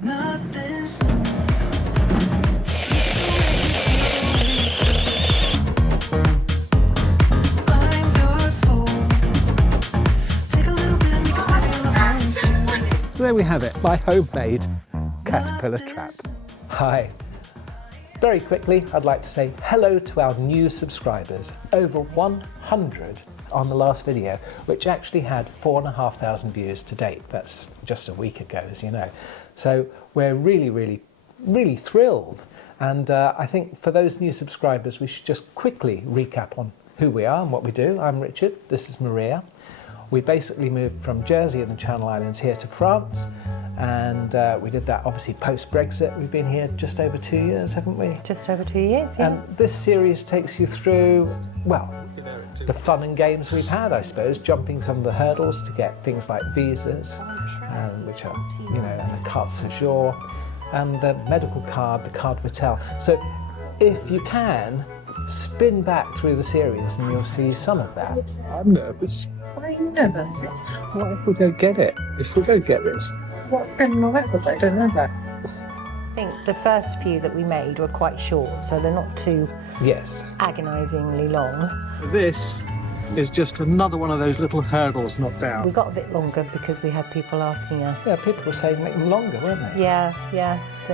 Nothing's So there we have it, my homemade caterpillar trap. Hi. Very quickly, I'd like to say hello to our new subscribers. Over 100 on the last video, which actually had 4,500 views to date. That's just a week ago, as you know. So we're really thrilled. And I think for those new subscribers, we should just quickly recap on who we are and what we do. I'm Richard, this is Maria. We basically moved from Jersey and the Channel Islands here to France, and we did that obviously post-Brexit. We've been here just over 2 years, haven't we? Just over 2 years, yeah. And this series takes you through, well, the fun and games we've had, I suppose, jumping some of the hurdles to get things like visas, which are, you know, and the carte séjour, and the medical card, the carte vitale. So if you can, spin back through the series and you'll see some of that. I'm nervous. Why are you nervous? What if we don't get it? If we don't get this? What criminal record? I don't know that. I think the first few that we made were quite short, so they're not too agonisingly long. This is just another one of those little hurdles knocked down. We got a bit longer because we had people asking us. Yeah, people were saying make them longer, weren't they? Yeah.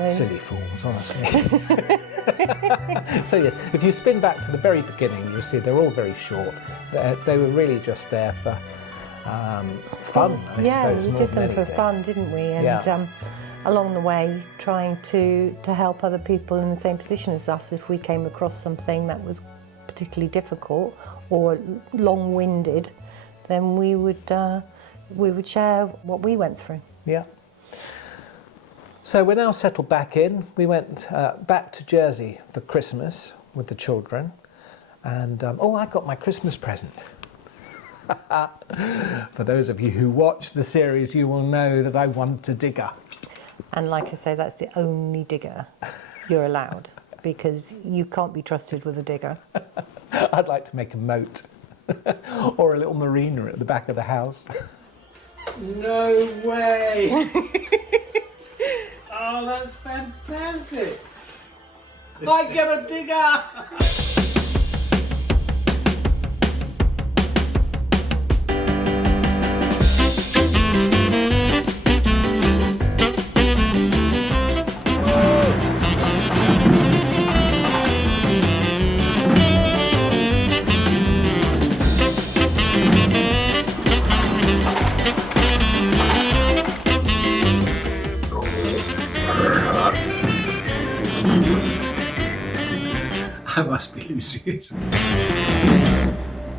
Silly fools, honestly. So yes, if you spin back to the very beginning, you'll see they're all very short. They were really just there for fun, I suppose. Yeah, we did them for anything. fun, didn't we? And along the way, trying to help other people in the same position as us. If we came across something that was particularly difficult or long-winded, then we would share what we went through. Yeah. So we're now settled back in. We went back to Jersey for Christmas with the children, and I got my Christmas present. For those of you who watch the series, you will know that I want a digger. And like I say, that's the only digger you're allowed, because you can't be trusted with a digger. I'd like to make a moat or a little marina at the back of the house. No way! Oh, that's fantastic! I get a digger! I must be losing it.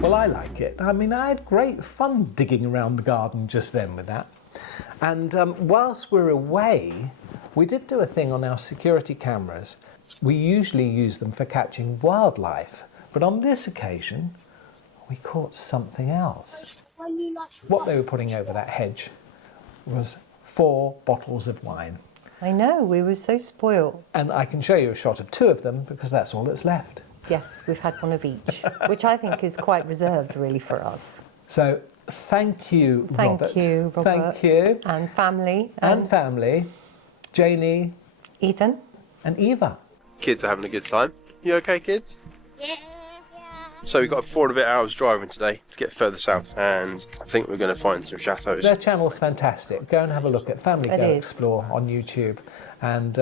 Well, I like it. I mean, I had great fun digging around the garden just then with that. And whilst we're away, we did do a thing on our security cameras. We usually use them for catching wildlife, but on this occasion, we caught something else. What they were putting over that hedge was 4 bottles of wine. I know, we were so spoiled. And I can show you a shot of 2 of them because that's all that's left. Yes, we've had one of each, which I think is quite reserved really for us. So thank you, Robert. Thank you, Robert. Thank you. And family. And family. Janie. Ethan. And Eva. Kids are having a good time. You okay, kids? Yeah. So we've got 4 and a bit hours driving today to get further south, and I think we're going to find some chateaus. Their channel's fantastic. Go and have a look at Family Go Explore on YouTube, and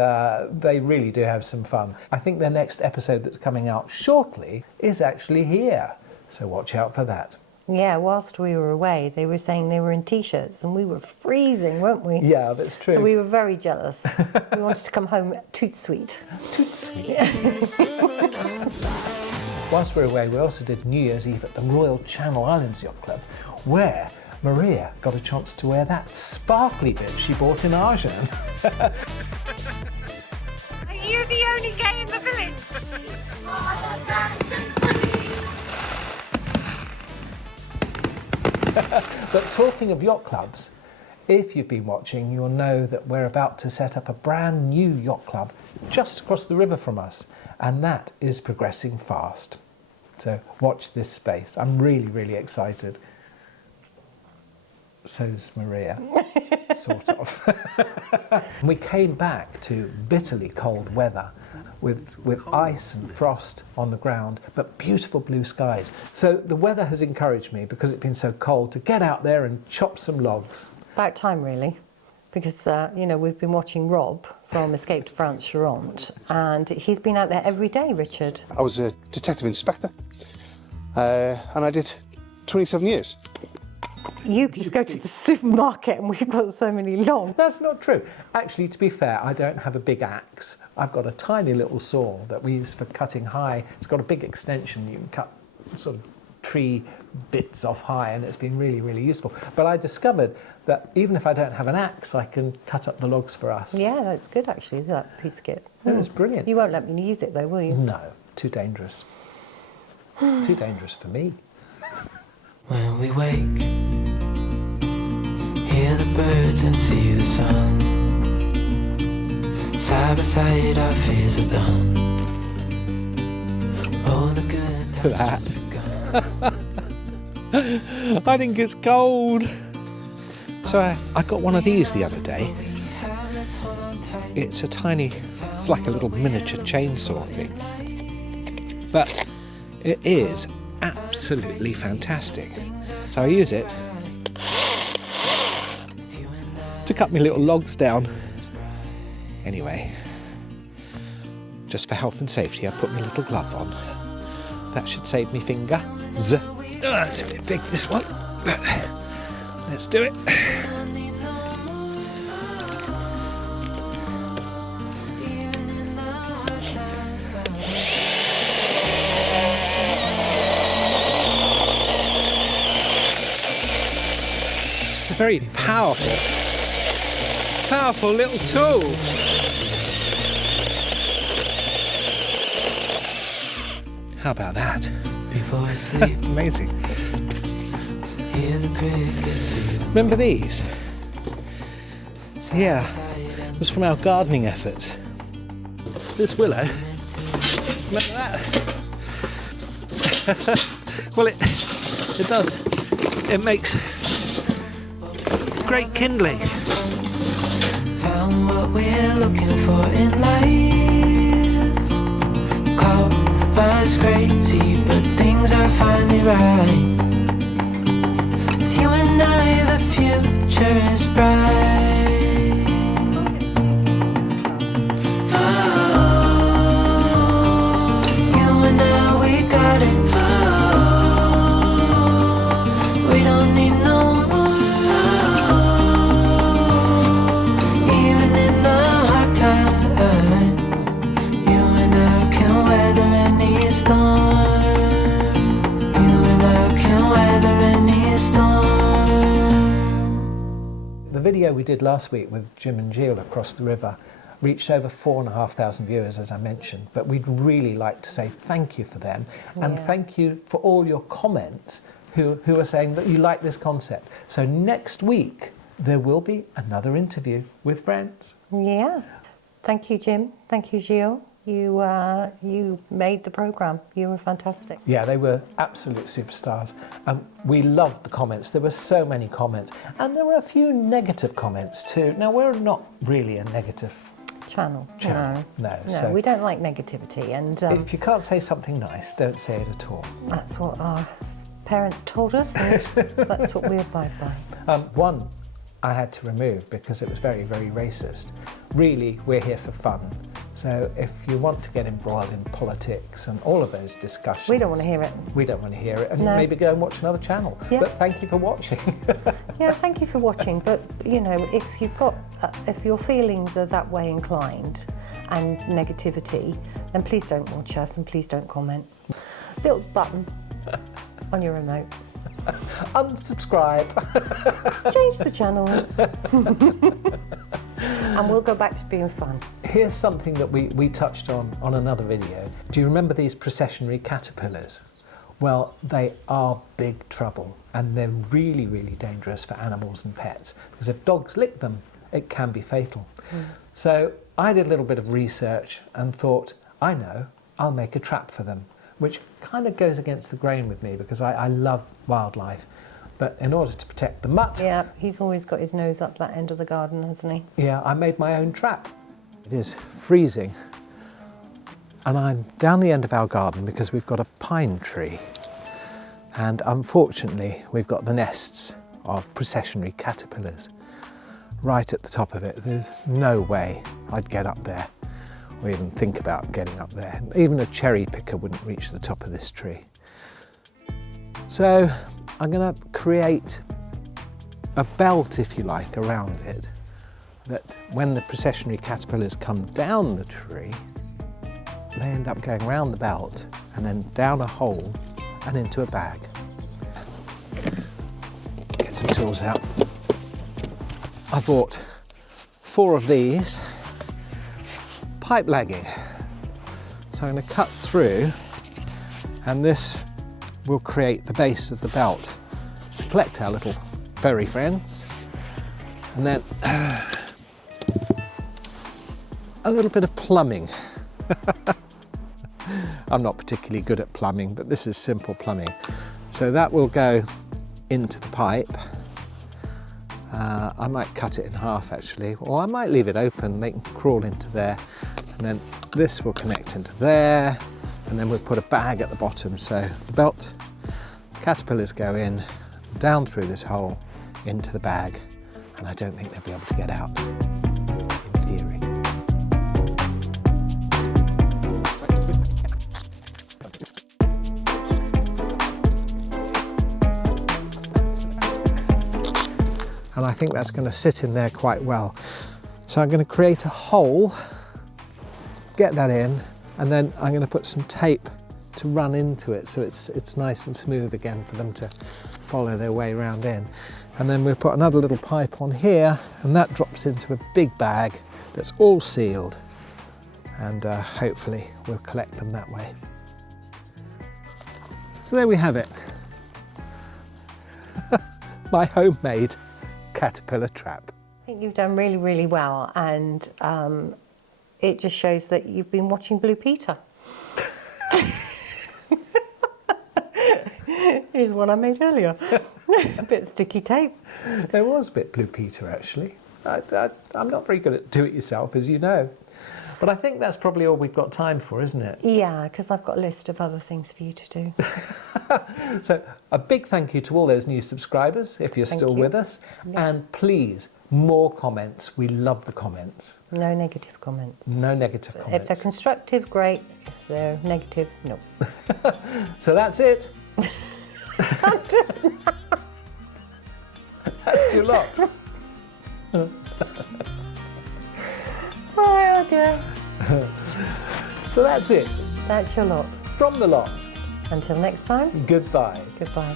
they really do have some fun. I think their next episode that's coming out shortly is actually here, so watch out for that. Yeah, whilst we were away, they were saying they were in t-shirts, and we were freezing, weren't we? Yeah, that's true. So we were very jealous. We wanted to come home toot sweet. Toot sweet. Whilst we were away, we also did New Year's Eve at the Royal Channel Islands Yacht Club, where Maria got a chance to wear that sparkly bit she bought in Argent. Are you the only gay in the village? Oh, that's so funny. But talking of yacht clubs, if you've been watching, you'll know that we're about to set up a brand new yacht club just across the river from us, and that is progressing fast. So watch this space. I'm really excited. so's Maria, sort of. We came back to bitterly cold weather with ice and frost on the ground, but beautiful blue skies. So the weather has encouraged me, because it's been so cold, to get out there and chop some logs. About time, really, because, we've been watching Rob from Escape to France Charente, and he's been out there every day, Richard. I was a detective inspector, and I did 27 years. You just go to the supermarket and we've got so many logs. That's not true. Actually, to be fair, I don't have a big axe. I've got a tiny little saw that we use for cutting high. It's got a big extension. You can cut sort of tree bits off high, and it's been really, really useful. But I discovered that even if I don't have an axe, I can cut up the logs for us. Yeah, that's good, actually, that piece of kit. It was brilliant. You won't let me use it, though, will you? No, too dangerous. Too dangerous for me. When we wake, hear the birds and see the sun. Side by side our fears are done. Oh, the good times just begun. I think it's cold. So I got one of these the other day. It's it's like a little miniature chainsaw thing. But it is absolutely fantastic. So I use it to cut my little logs down. Anyway, just for health and safety, I put my little glove on. That should save me finger. It's a bit big, this one, but let's do it. It's a very powerful little tool. How about that? Before I sleep, Amazing. hear the crickets sing. Remember these? Yeah, it was from our gardening efforts. This willow, remember that? Well, it does. It makes great kindling. Found what we're looking for in life. Call us crazy, but things are finally right. With you and I, the future is bright. Oh, you and I, we got it. Oh, we don't need no more. Even in the hard times, you and I can weather any storm. You and I can weather any storm. The video we did last week with Jim and Jill across the river reached over 4,500 viewers, as I mentioned, but we'd really like to say thank you for them, and Yeah. thank you for all your comments who are saying that you like this concept. So next week there will be another interview with friends. Yeah. Thank you, Jim. Thank you, Gilles. You made the programme. You were fantastic. Yeah, they were absolute superstars. We loved the comments. There were so many comments, and there were a few negative comments too. Now, we're not really a negative Channel. channel. No, No, so we don't like negativity, and if you can't say something nice, don't say it at all. that's what our parents told us, and that's what we abide by. One I had to remove because it was very, very racist. Really, we're here for fun. So if you want to get embroiled in politics and all of those discussions... We don't want to hear it. We don't want to hear it. And No. maybe go and watch another channel. Yeah. But thank you for watching. Yeah, thank you for watching. But if your feelings are that way inclined and negativity, then please don't watch us and please don't comment. Little button on your remote. Unsubscribe. Change the channel. And we'll go back to being fun. Here's something that we touched on another video. Do you remember these processionary caterpillars? Well, they are big trouble, and they're really, really dangerous for animals and pets, because if dogs lick them, it can be fatal. So I did a little bit of research and thought, I know, I'll make a trap for them, which kind of goes against the grain with me because I love wildlife. But in order to protect the mutt, Yeah, he's always got his nose up that end of the garden, hasn't he? yeah, I made my own trap. It is freezing, and I'm down the end of our garden because we've got a pine tree, and unfortunately we've got the nests of processionary caterpillars right at the top of it. There's no way I'd get up there or even think about getting up there. Even a cherry picker wouldn't reach the top of this tree. So I'm going to create a belt, if you like, around it, that when the processionary caterpillars come down the tree, they end up going around the belt and then down a hole and into a bag. Get some tools out. I bought 4 of these pipe lagging. So I'm going to cut through, and this will create the base of the belt to collect our little furry friends. And then a little bit of plumbing. I'm not particularly good at plumbing, but this is simple plumbing. So that will go into the pipe. I might cut it in half actually, or I might leave it open, they can crawl into there. And then this will connect into there, and then we'll put a bag at the bottom. So the belt, caterpillars go in, down through this hole, into the bag, and I don't think they'll be able to get out, in theory. And I think that's going to sit in there quite well. So I'm going to create a hole, get that in, and then I'm going to put some tape to run into it so it's nice and smooth again for them to follow their way around in. And then we'll put another little pipe on here, and that drops into a big bag that's all sealed, and hopefully we'll collect them that way. So there we have it. My homemade caterpillar trap. I think you've done really, really well, and it just shows that you've been watching Blue Peter. Here's one I made earlier. A bit sticky tape. There was a bit Blue Peter actually. I'm not very good at do-it-yourself, as you know. But I think that's probably all we've got time for, isn't it? Yeah, because I've got a list of other things for you to do. So a big thank you to all those new subscribers, if you're still with us. Yeah. And please, more comments. We love the comments. No negative comments. No negative If comments. they're constructive, great. If they're negative, no. So that's it. That's too lot. Oh dear. So that's it. That's your lot. From the lot. Until next time, Goodbye. goodbye.